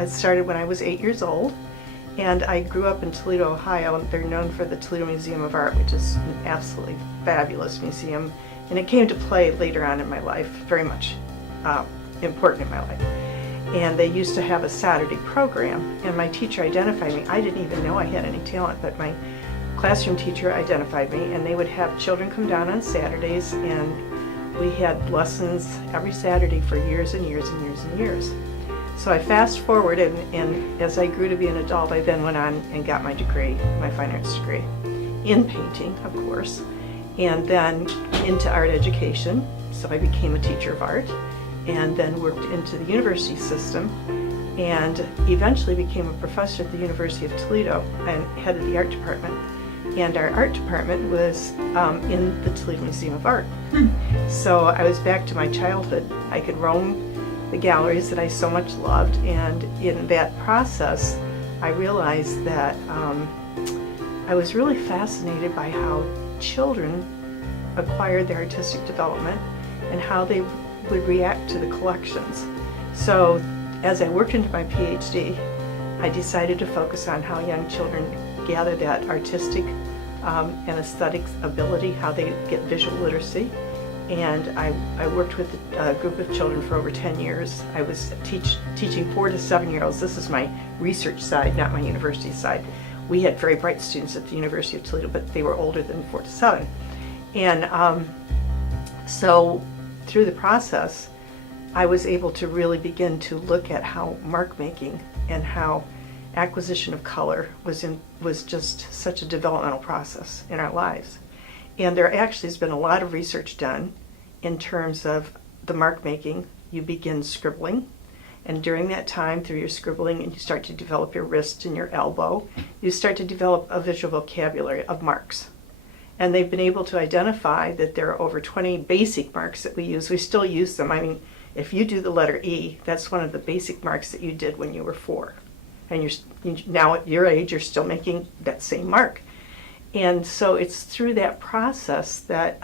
I started when I was 8 years old, and I grew up in Toledo, Ohio. They're known for the Toledo Museum of Art, which is an absolutely fabulous museum, and it came to play later on in my life, very much important in my life. And they used to have a Saturday program, and my teacher identified me. I didn't even know I had any talent, but my classroom teacher identified me, and they would have children come down on Saturdays, and we had lessons every Saturday for years and years and years and years. So I fast forward, and as I grew to be an adult, I then went on and got my degree, my fine arts degree, in painting, of course, and then into art education. So I became a teacher of art, and then worked into the university system, and eventually became a professor at the University of Toledo and headed the art department. And our art department was in the Toledo Museum of Art. So I was back to my childhood. I could roam the galleries that I so much loved, and in that process I realized that I was really fascinated by how children acquired their artistic development and how they would react to the collections. So as I worked into my PhD, I decided to focus on how young children gather that artistic and aesthetic ability, how they get visual literacy. And I worked with a group of children for over 10 years. I was teaching 4 to 7-year-olds. This is my research side, not my university side. We had very bright students at the University of Toledo, but they were older than 4 to 7. And so through the process, I was able to really begin to look at how mark making and how acquisition of color was just such a developmental process in our lives. And there actually has been a lot of research done in terms of the mark making. You begin scribbling, and during that time, through your scribbling, and you start to develop your wrist and your elbow, you start to develop a visual vocabulary of marks. And they've been able to identify that there are over 20 basic marks that we use. We still use them. I mean, if you do the letter E, that's one of the basic marks that you did when you were 4. And now at your age, you're still making that same mark. And so it's through that process that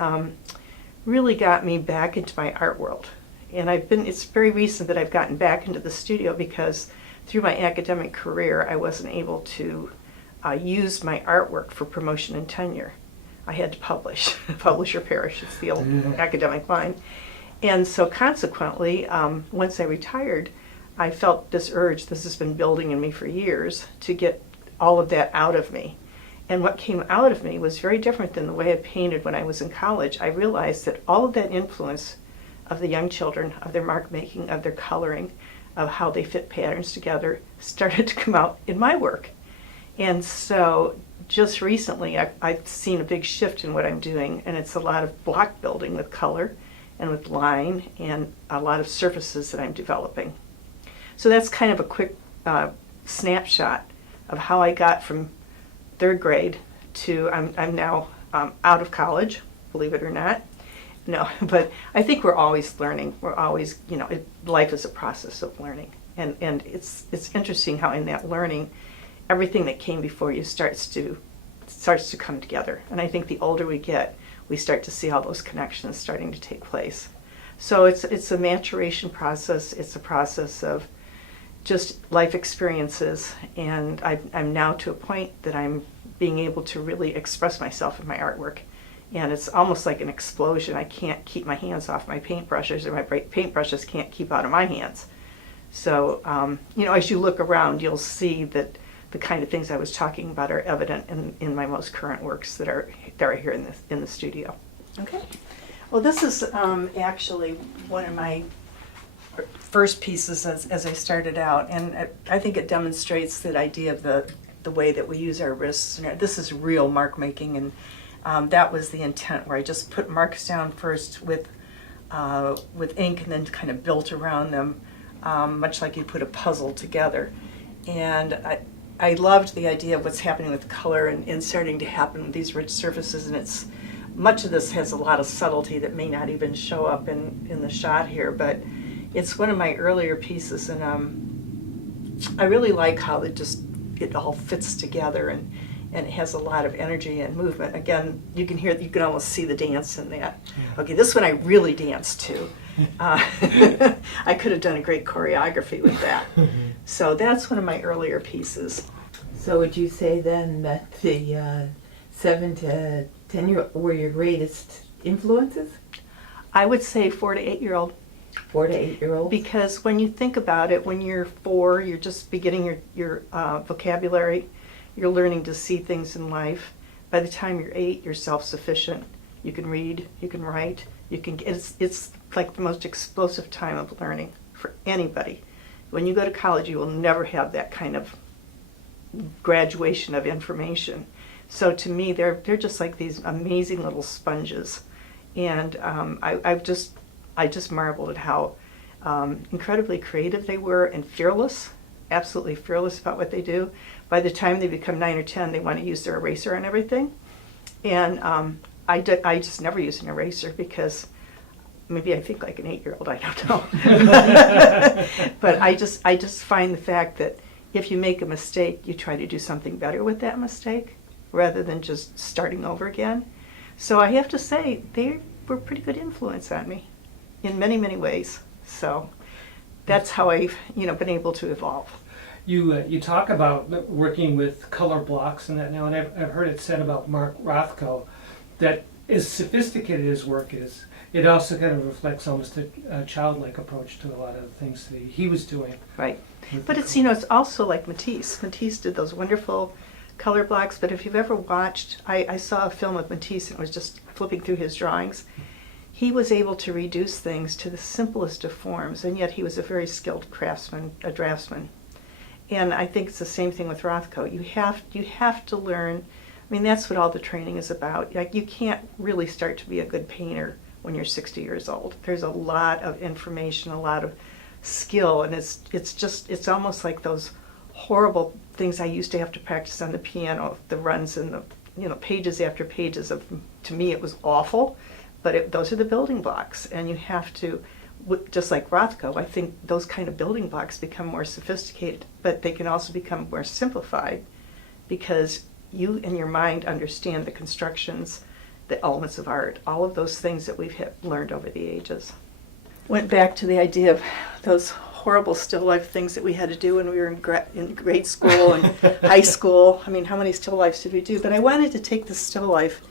really got me back into my art world. And it's very recent that I've gotten back into the studio, because through my academic career, I wasn't able to use my artwork for promotion and tenure. I had to publish, publish or perish, it's the old academic line. And so consequently, once I retired, I felt this urge, this has been building in me for years, to get all of that out of me. And what came out of me was very different than the way I painted when I was in college. I realized that all of that influence of the young children, of their mark making, of their coloring, of how they fit patterns together, started to come out in my work. And so just recently I've seen a big shift in what I'm doing, and it's a lot of block building with color and with line and a lot of surfaces that I'm developing. So that's kind of a quick snapshot of how I got from 3rd grade to I'm now out of college, believe it or not. No, but I think we're always learning. We're always, life is a process of learning, and it's interesting how in that learning, everything that came before you starts to come together. And I think the older we get, we start to see all those connections starting to take place. So it's a maturation process. It's a process of just life experiences, and I'm now to a point that I'm being able to really express myself in my artwork, and it's almost like an explosion. I can't keep my hands off my paintbrushes, or my paintbrushes can't keep out of my hands. So as you look around, you'll see that the kind of things I was talking about are evident in my most current works that are here in the studio. Okay. Well, this is actually one of my first pieces as I started out, and I think it demonstrates that idea of the way that we use our wrists. This is real mark making, and that was the intent, where I just put marks down first with ink, and then kind of built around them, much like you put a puzzle together. And I loved the idea of what's happening with color and starting to happen with these rich surfaces, and much of this has a lot of subtlety that may not even show up in the shot here, but it's one of my earlier pieces, and I really like how it all fits together, and it has a lot of energy and movement. Again, you can almost see the dance in that. Okay, this one I really danced to, I could have done a great choreography with that. So that's one of my earlier pieces. So would you say then that the 7 to 10 were your greatest influences? I would say 4 to 8 year old. 4 to 8 year olds? Because when you think about it, when you're 4, you're just beginning your vocabulary. You're learning to see things in life. By the time you're 8, you're self-sufficient. You can read, you can write, it's like the most explosive time of learning for anybody. When you go to college, you will never have that kind of graduation of information. So to me, they're just like these amazing little sponges. And I just marveled at how incredibly creative they were and fearless, absolutely fearless about what they do. By the time they become 9 or 10, they want to use their eraser and everything. And I just never used an eraser because maybe I think like an 8-year-old, I don't know. But I just find the fact that if you make a mistake, you try to do something better with that mistake rather than just starting over again. So I have to say, they were a pretty good influence on me in many, many ways. So that's how I've been able to evolve. You talk about working with color blocks and that now, and I've heard it said about Mark Rothko that as sophisticated as work is, it also kind of reflects almost a childlike approach to a lot of the things that he was doing. Right. But it's also like Matisse. Matisse did those wonderful color blocks, but if you've ever watched, I saw a film of Matisse and was just flipping through his drawings. He was able to reduce things to the simplest of forms, and yet he was a very skilled craftsman, a draftsman. And I think it's the same thing with Rothko. You have to learn. I mean, that's what all the training is about. Like, you can't really start to be a good painter when you're 60 years old. There's a lot of information, a lot of skill, and it's almost like those horrible things I used to have to practice on the piano, the runs and the pages after pages of. To me, it was awful, but those are the building blocks, and you have to. Just like Rothko, I think those kind of building blocks become more sophisticated, but they can also become more simplified because you in your mind understand the constructions, the elements of art, all of those things that we've learned over the ages. Went back to the idea of those horrible still life things that we had to do when we were in grade school and high school. I mean, how many still lifes did we do? But I wanted to take the still life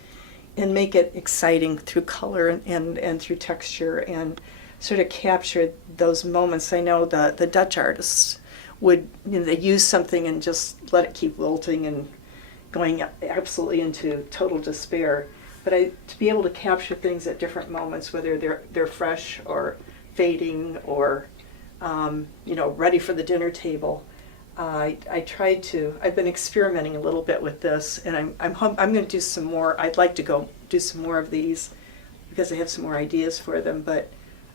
and make it exciting through color and through texture and sort of capture those moments. I know the Dutch artists would, they use something and just let it keep wilting and going absolutely into total despair. But to be able to capture things at different moments, whether they're fresh or fading or ready for the dinner table, I've been experimenting a little bit with this, and I'm going to do some more. I'd like to go do some more of these because I have some more ideas for them, but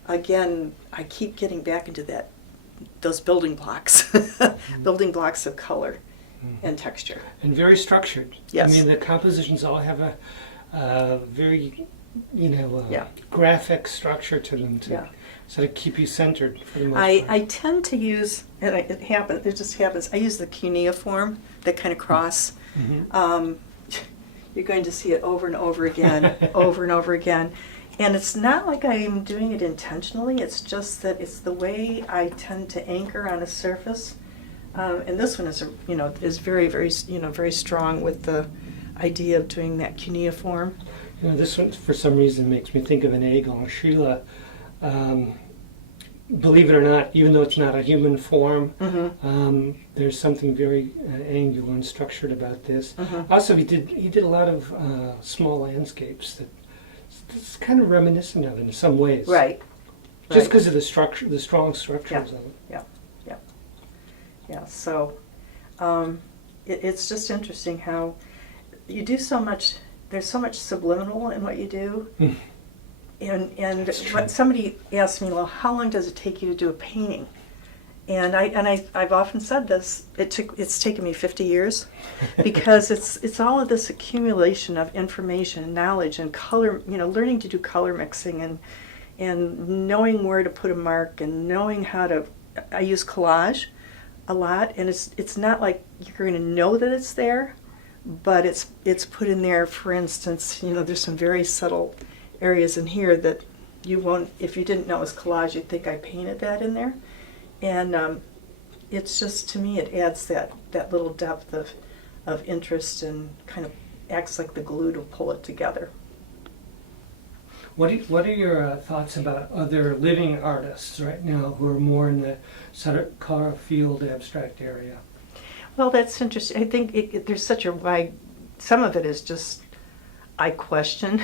again, I keep getting back into those building blocks, building blocks of color and texture. And very structured. Yes. I mean, the compositions all have a very, Yeah. graphic structure to them to sort of keep you centered for the most part. I tend to use, and it just happens, I use the cuneiform, that kind of cross. Mm-hmm. You're going to see it over and over again, over and over again. And it's not like I'm doing it intentionally, it's just that it's the way I tend to anchor on a surface. And this one is very, very, very strong with the idea of doing that cuneiform. This one, for some reason, makes me think of an egg en Sheila. Believe it or not, even though it's not a human form, there's something very angular and structured about this. Also, he did a lot of small landscapes that it's kind of reminiscent of in some ways. Right. Just because of the structure, the strong structures of it. Yeah. So it's just interesting how you do so much. There's so much subliminal in what you do. And when somebody asked me, well, how long does it take you to do a painting? And I've often said this. It's taken me 50 years because it's all of this accumulation of information, and knowledge, and color. Learning to do color mixing and knowing where to put a mark and knowing how to. I use collage a lot, and it's not like you're going to know that it's there, but it's put in there. For instance, there's some very subtle areas in here that you won't, if you didn't know it was collage, you'd think I painted that in there. And it's just, to me, it adds that little depth of interest and kind of acts like the glue to pull it together. What are your thoughts about other living artists right now who are more in the sort of color field abstract area? Well, that's interesting. I think there's such a wide, some of it is just, I question.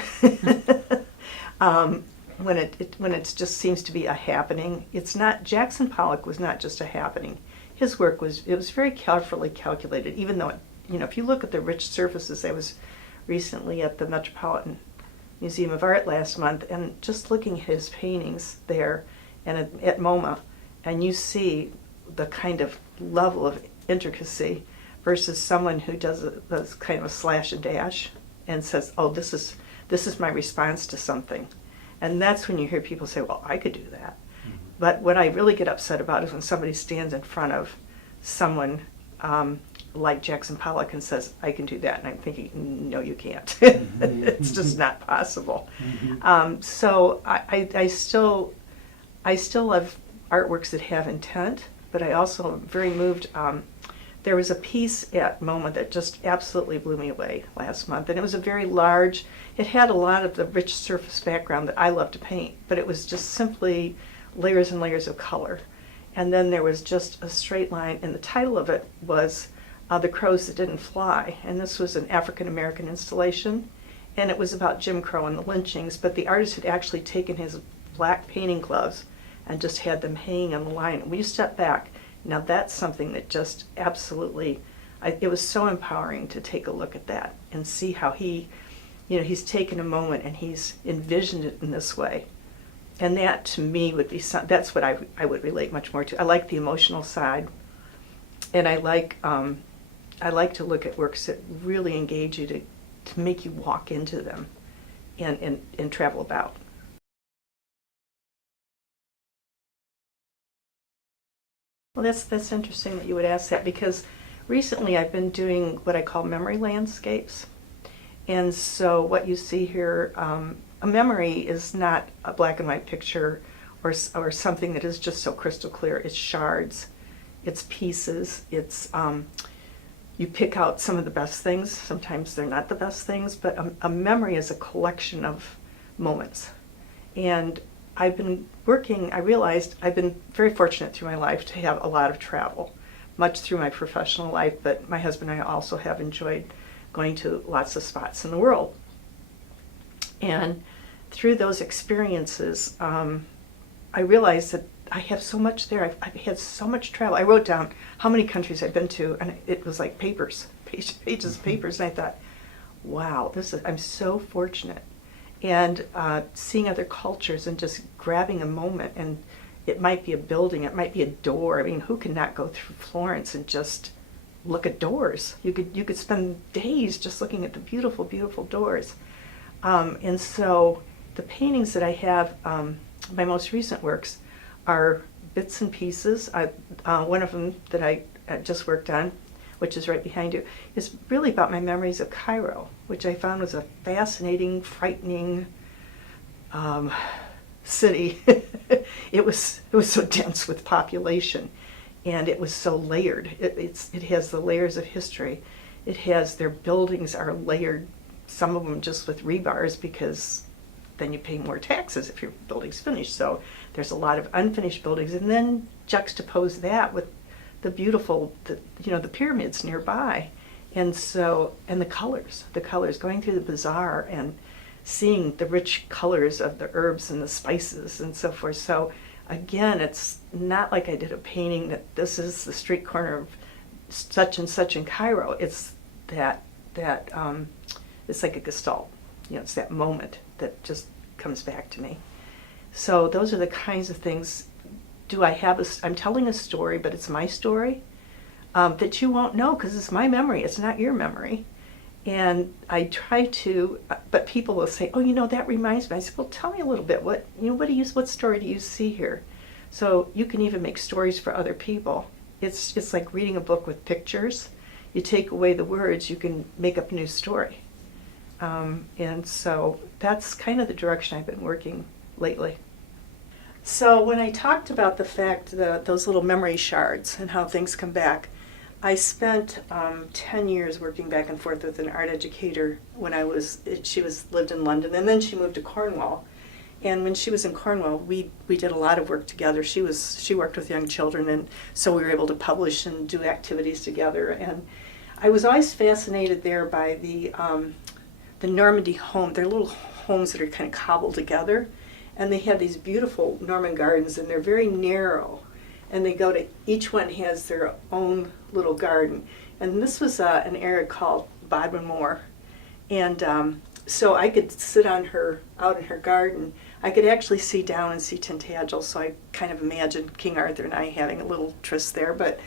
When it just seems to be a happening. It's not, Jackson Pollock was not just a happening. His work was very carefully calculated, even though, if you look at the rich surfaces, I was recently at the Metropolitan Museum of Art last month, and just looking at his paintings there and at MoMA, and you see the kind of level of intricacy versus someone who does a kind of a slash and dash and says, oh, this is my response to something. And that's when you hear people say, well, I could do that. Mm-hmm. But what I really get upset about is when somebody stands in front of someone like Jackson Pollock and says, I can do that. And I'm thinking, no, you can't. Mm-hmm. It's just not possible. Mm-hmm. So I still love artworks that have intent, but I also am very moved. There was a piece at MoMA that just absolutely blew me away last month, and it was a very large, it had a lot of the rich surface background that I love to paint, but it was just simply layers and layers of color. And then there was just a straight line, and the title of it was The Crows That Didn't Fly, and this was an African-American installation, and it was about Jim Crow and the lynchings, but the artist had actually taken his black painting gloves and just had them hanging on the line. And when you step back, now that's something that just absolutely, it was so empowering to take a look at that and see how he's taken a moment and he's envisioned it in this way. And that to me would be that's what I would relate much more to. I like the emotional side, and I like to look at works that really engage you to make you walk into them and travel about. Well, that's interesting that you would ask that, because recently I've been doing what I call memory landscapes. And so what you see here, a memory is not a black and white picture or something that is just so crystal clear. It's shards, it's pieces, it's you pick out some of the best things. Sometimes they're not the best things, but a memory is a collection of moments. And I realized I've been very fortunate through my life to have a lot of travel, much through my professional life, but my husband and I also have enjoyed going to lots of spots in the world. And through those experiences, I realized that I have so much there. I've had so much travel. I wrote down how many countries I've been to, and it was like pages of papers, and I thought, wow, I'm so fortunate. And seeing other cultures and just grabbing a moment, and it might be a building, it might be a door. I mean, who can not go through Florence and just look at doors? You could spend days just looking at the beautiful, beautiful doors. And so the paintings that I have, my most recent works, are bits and pieces. One of them that I just worked on, which is right behind you, is really about my memories of Cairo, which I found was a fascinating, frightening city. It was so dense with population, and it was so layered. It has the layers of history. It has, their buildings are layered, some of them just with rebars, because then you pay more taxes if your building's finished. So there's a lot of unfinished buildings, and then juxtapose that with the beautiful, the pyramids nearby. And the colors, going through the bazaar and seeing the rich colors of the herbs and the spices and so forth. So again, it's not like I did a painting that this is the street corner of such and such in Cairo. It's that it's like a gestalt. It's that moment that just comes back to me. So those are the kinds of things. I'm telling a story, but it's my story that you won't know because it's my memory. It's not your memory. And I try to, but people will say, "Oh, that reminds me." I said, "Well, tell me a little bit. What story do you see here?" So you can even make stories for other people. It's like reading a book with pictures. You take away the words, you can make up a new story. And so that's kind of the direction I've been working lately. So when I talked about the fact that those little memory shards and how things come back, I spent 10 years working back and forth with an art educator when she lived in London, and then she moved to Cornwall. And when she was in Cornwall, we did a lot of work together. She worked with young children, and so we were able to publish and do activities together. And I was always fascinated there by the Normandy home. They're little homes that are kind of cobbled together, and they have these beautiful Norman gardens, and they're very narrow. And each one has their own little garden. And this was an area called Bodmin Moor. And so I could sit out in her garden. I could actually see down and see Tintagel, so I kind of imagined King Arthur and I having a little tryst there. But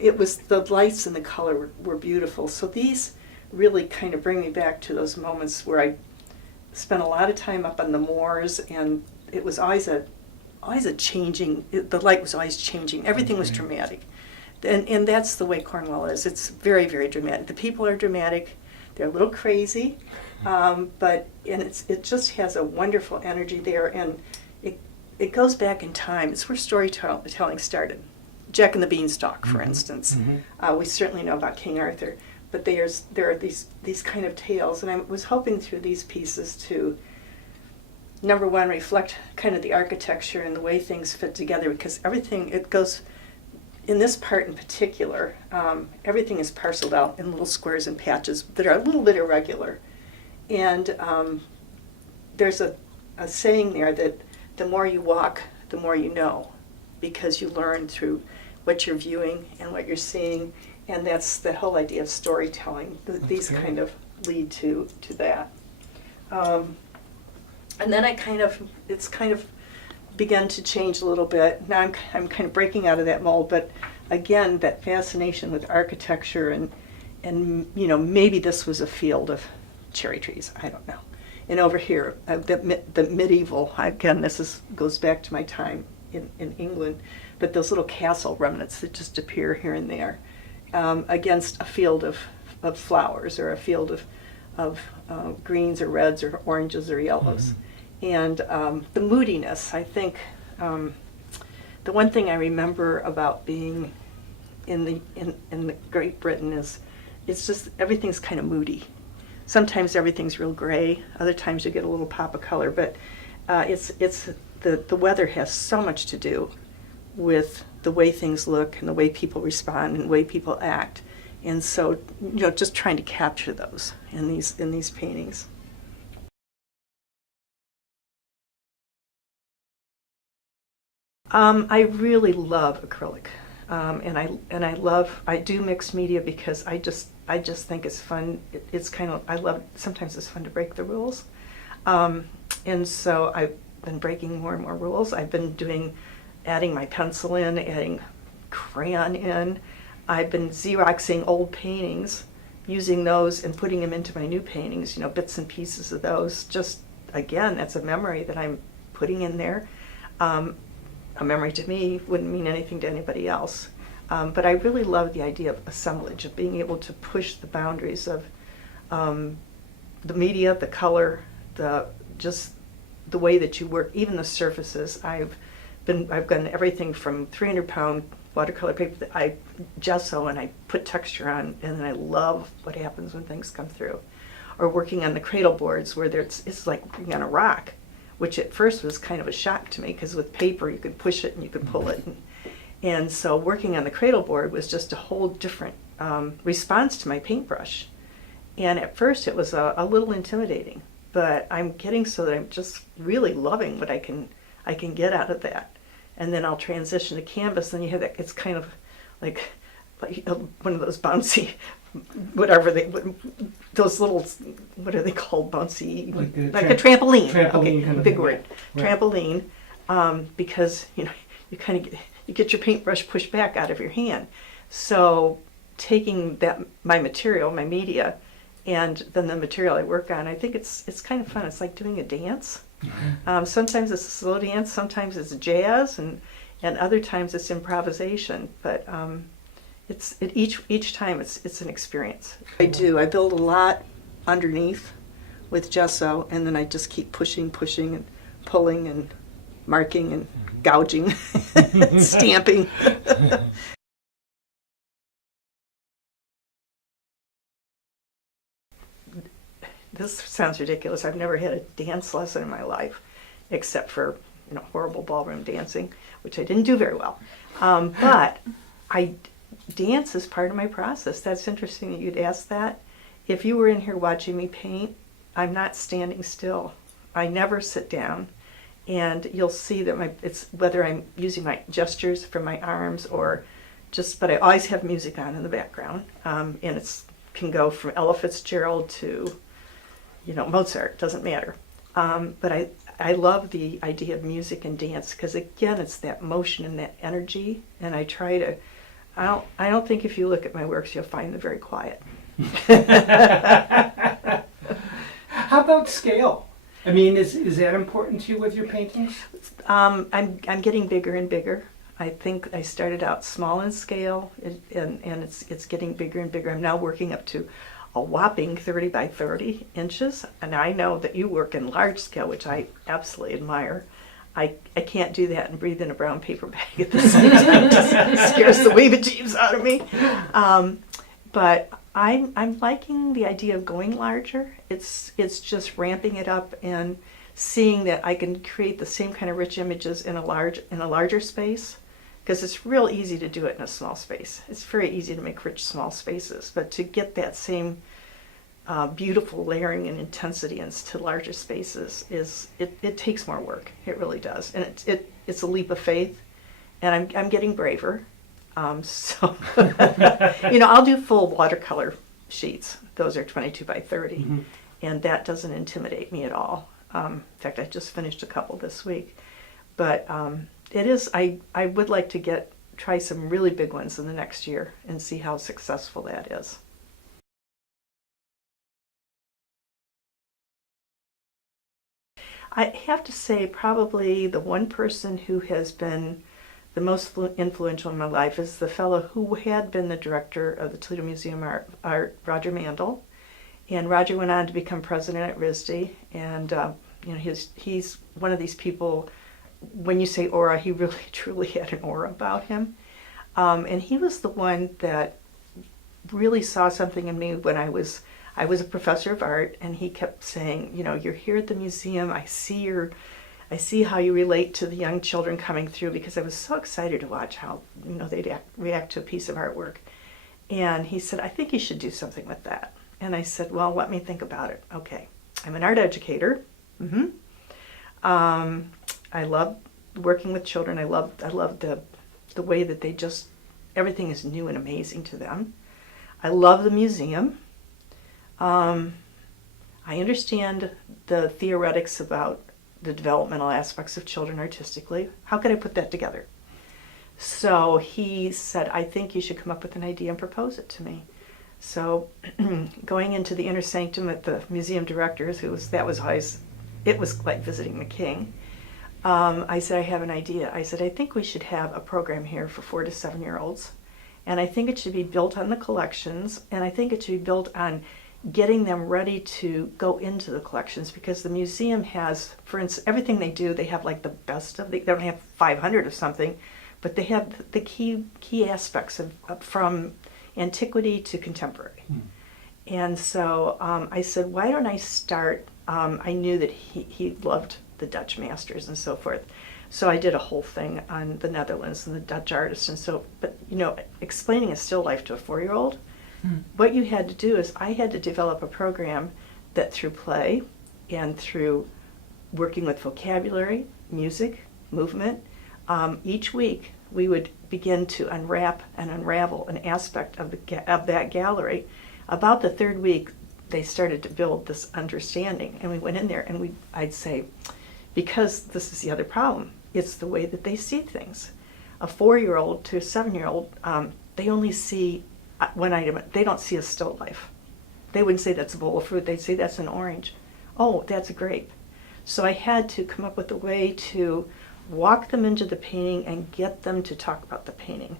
it was, the lights and the color were beautiful. So these really kind of bring me back to those moments where I spent a lot of time up on the moors, and it was always a changing, the light was always changing. Everything was dramatic. And that's the way Cornwall is. It's very, very dramatic. The people are dramatic. They're a little crazy, but it just has a wonderful energy there, and it goes back in time. It's where storytelling started. Jack and the Beanstalk, for instance. We certainly know about King Arthur, but there are these kind of tales, and I was hoping through these pieces to, number one, reflect kind of the architecture and the way things fit together, because it goes, in this part in particular, everything is parceled out in little squares and patches that are a little bit irregular. And there's a saying there that the more you walk, the more you know, because you learn through what you're viewing and what you're seeing, and that's the whole idea of storytelling. These kind of lead to that. And then it's kind of began to change a little bit. Now I'm kind of breaking out of that mold, but again, that fascination with architecture and maybe this was a field of cherry trees. I don't know. And over here, the medieval, again, goes back to my time in England, but those little castle remnants that just appear here and there against a field of flowers, or a field of greens or reds or oranges or yellows. And the moodiness, I think, the one thing I remember about being in the Great Britain is it's just everything's kind of moody. Sometimes everything's real gray. Other times you get a little pop of color. But the weather has so much to do with the way things look and the way people respond and the way people act. And so, just trying to capture those in these paintings. I really love acrylic, and I do mixed media because I just think it's fun. Sometimes it's fun to break the rules, and so I've been breaking more and more rules. I've been adding my pencil in, adding crayon in. I've been Xeroxing old paintings, using those and putting them into my new paintings. Bits and pieces of those. Just again, that's a memory that I'm putting in there. A memory to me wouldn't mean anything to anybody else. But I really love the idea of assemblage, of being able to push the boundaries of the media, the color, just the way that you work, even the surfaces. I've done everything from 300-pound watercolor paper that I gesso and I put texture on, and then I love what happens when things come through. Or working on the cradle boards where it's like working on a rock, which at first was kind of a shock to me, because with paper you could push it and you could pull it. And so working on the cradle board was just a whole different response to my paintbrush. And at first it was a little intimidating, but I'm getting so that I'm just really loving what I can get out of that. And then I'll transition to canvas, then you have that, it's kind of like one of those bouncy, those little, what are they called, bouncy, like a trampoline. Trampoline, okay, big word, right. Trampoline, because you kind of you get your paintbrush pushed back out of your hand. So taking my material, my media, and then the material I work on, I think it's kind of fun. It's like doing a dance. Sometimes it's a slow dance, sometimes it's jazz, and other times it's improvisation. But each time it's an experience. I build a lot underneath with gesso, and then I just keep pushing and pulling and marking and gouging, stamping. This sounds ridiculous. I've never had a dance lesson in my life, except for horrible ballroom dancing, which I didn't do very well. But dance is part of my process. That's interesting that you'd ask that. If you were in here watching me paint, I'm not standing still. I never sit down, and you'll see that it's whether I'm using my gestures from my arms or but I always have music on in the background, and can go from Ella Fitzgerald to Mozart, doesn't matter. But I love the idea of music and dance because, again, it's that motion and that energy, and I try to. I don't think if you look at my works you'll find them very quiet. How about scale? I mean, is that important to you with your paintings? I'm getting bigger and bigger. I think I started out small in scale, and it's getting bigger and bigger. I'm now working up to a whopping 30 by 30 inches, and I know that you work in large scale, which I absolutely admire. I can't do that and breathe in a brown paper bag at the same time. It just scares the weebajeebs out of me. But I'm liking the idea of going larger. It's just ramping it up and seeing that I can create the same kind of rich images in a larger space, because it's real easy to do it in a small space. It's very easy to make rich small spaces, but to get that same beautiful layering and intensity into larger spaces it takes more work. It really does, and it's a leap of faith, and I'm getting braver. So I'll do full watercolor sheets. Those are 22 by 30, mm-hmm. and that doesn't intimidate me at all. In fact, I just finished a couple this week, but it is. I would like to try some really big ones in the next year and see how successful that is. I have to say probably the one person who has been the most influential in my life is the fellow who had been the director of the Toledo Museum of Art, Roger Mandel. And Roger went on to become president at RISD, and he's one of these people. When you say aura, he really truly had an aura about him, and he was the one that really saw something in me when I was a professor of art, and he kept saying, you're here at the museum. I see how you relate to the young children coming through, because I was so excited to watch how they'd react to a piece of artwork. And he said, I think you should do something with that. And I said, well, let me think about it. Okay, I'm an art educator. Mm-hmm. I love working with children. I love the way that they everything is new and amazing to them. I love the museum. I understand the theoretics about the developmental aspects of children artistically. How could I put that together? So he said, I think you should come up with an idea and propose it to me. So going into the inner sanctum at the museum directors, it was like visiting the king. I said, I have an idea. I said, I think we should have a program here for 4 to 7-year-olds. And I think it should be built on the collections, and I think it should be built on getting them ready to go into the collections, because the museum has, for instance, everything they do, they have like the best of they don't have 500 of something, but they have the key aspects of from antiquity to contemporary. And so I said, why don't I start, I knew that he loved the Dutch masters and so forth. So I did a whole thing on the Netherlands and the Dutch artists, and so, but explaining a still life to a 4-year-old, what you had to do is I had to develop a program that through play and through working with vocabulary, music, movement, each week we would begin to unwrap and unravel an aspect of that gallery. About the 3rd week, they started to build this understanding, and we went in there and I'd say, because this is the other problem, it's the way that they see things. A 4-year-old to a 7-year-old, they only see one item. They don't see a still life. They wouldn't say that's a bowl of fruit. They'd say that's an orange. Oh, that's a grape. So I had to come up with a way to walk them into the painting and get them to talk about the painting.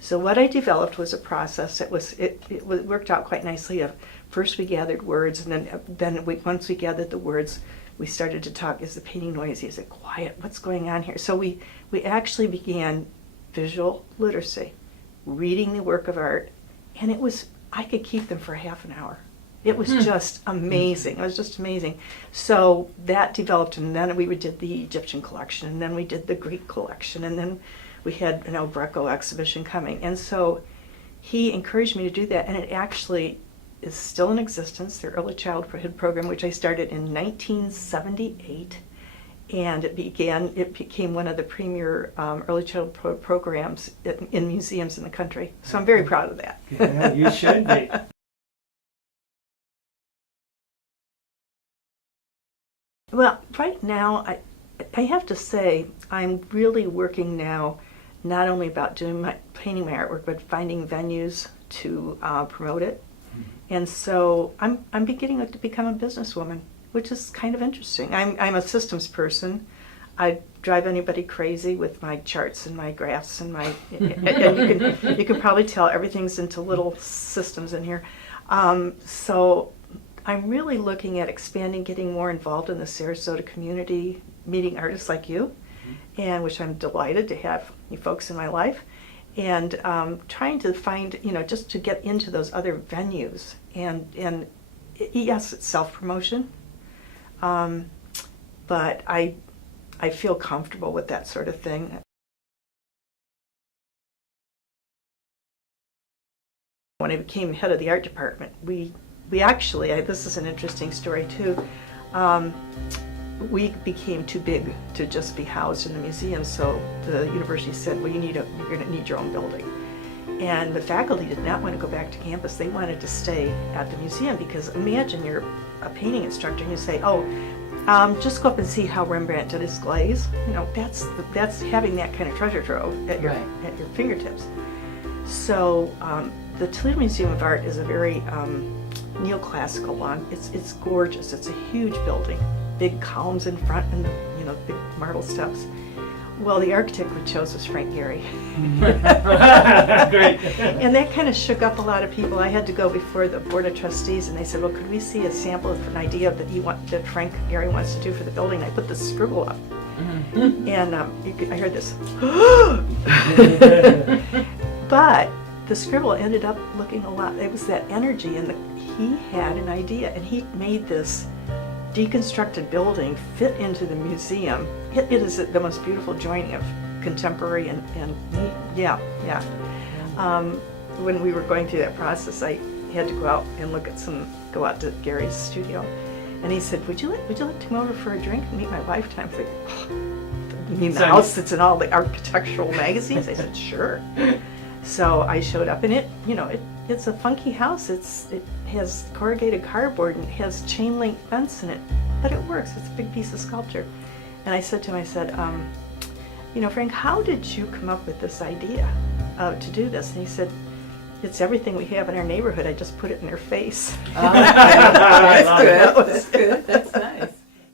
So what I developed was a process. It worked out quite nicely. First we gathered words, and then once we gathered the words, we started to talk, is the painting noisy? Is it quiet? What's going on here? So we actually began visual literacy, reading the work of art, and I could keep them for half an hour. It was just amazing. It was just amazing. So that developed, and then we did the Egyptian collection, and then we did the Greek collection, and then we had an El Greco exhibition coming. And so he encouraged me to do that, and it actually is still in existence, the early childhood program, which I started in 1978. And it became one of the premier early childhood programs in museums in the country. So I'm very proud of that. Yeah, you should be. Well, right now, I have to say, I'm really working now not only about painting my artwork, but finding venues to promote it. And so I'm beginning to become a businesswoman, which is kind of interesting. I'm a systems person. I drive anybody crazy with my charts and my graphs and and you can probably tell everything's into little systems in here. So I'm really looking at expanding, getting more involved in the Sarasota community, meeting artists like you, and which I'm delighted to have you folks in my life, and trying to find, just to get into those other venues. And yes, it's self-promotion, but I feel comfortable with that sort of thing. When I became head of the art department, we actually, this is an interesting story too, we became too big to just be housed in the museum, so the university said, well, you're going to need your own building. And the faculty did not want to go back to campus. They wanted to stay at the museum, because imagine you're a painting instructor and you say, just go up and see how Rembrandt did his glaze. That's having that kind of treasure trove at your fingertips. So the Toledo Museum of Art is a very neoclassical one. It's gorgeous. It's a huge building, big columns in front, and big marble steps. Well, the architect we chose was Frank Gehry. Great. And that kind of shook up a lot of people. I had to go before the board of trustees, and they said, well, could we see a sample of an idea that Frank Gehry wants to do for the building? I put the scribble up, and I heard this. But the scribble ended up looking a lot. It was that energy, and he had an idea, and he made this deconstructed building fit into the museum. It is the most beautiful joining of contemporary and yeah. When we were going through that process, I had to go out and go out to Gary's studio, and he said, "Would you like to come over for a drink and meet my wife?" And I was like, "You mean the house that's in all the architectural magazines?" I said, "Sure." So I showed up, and it's a funky house. It has corrugated cardboard and it has chain link fence in it, but it works. It's a big piece of sculpture. And I said to him, Frank, how did you come up with this idea to do this? And he said, it's everything we have in our neighborhood. I just put it in their face. That's good. That's good. That's nice.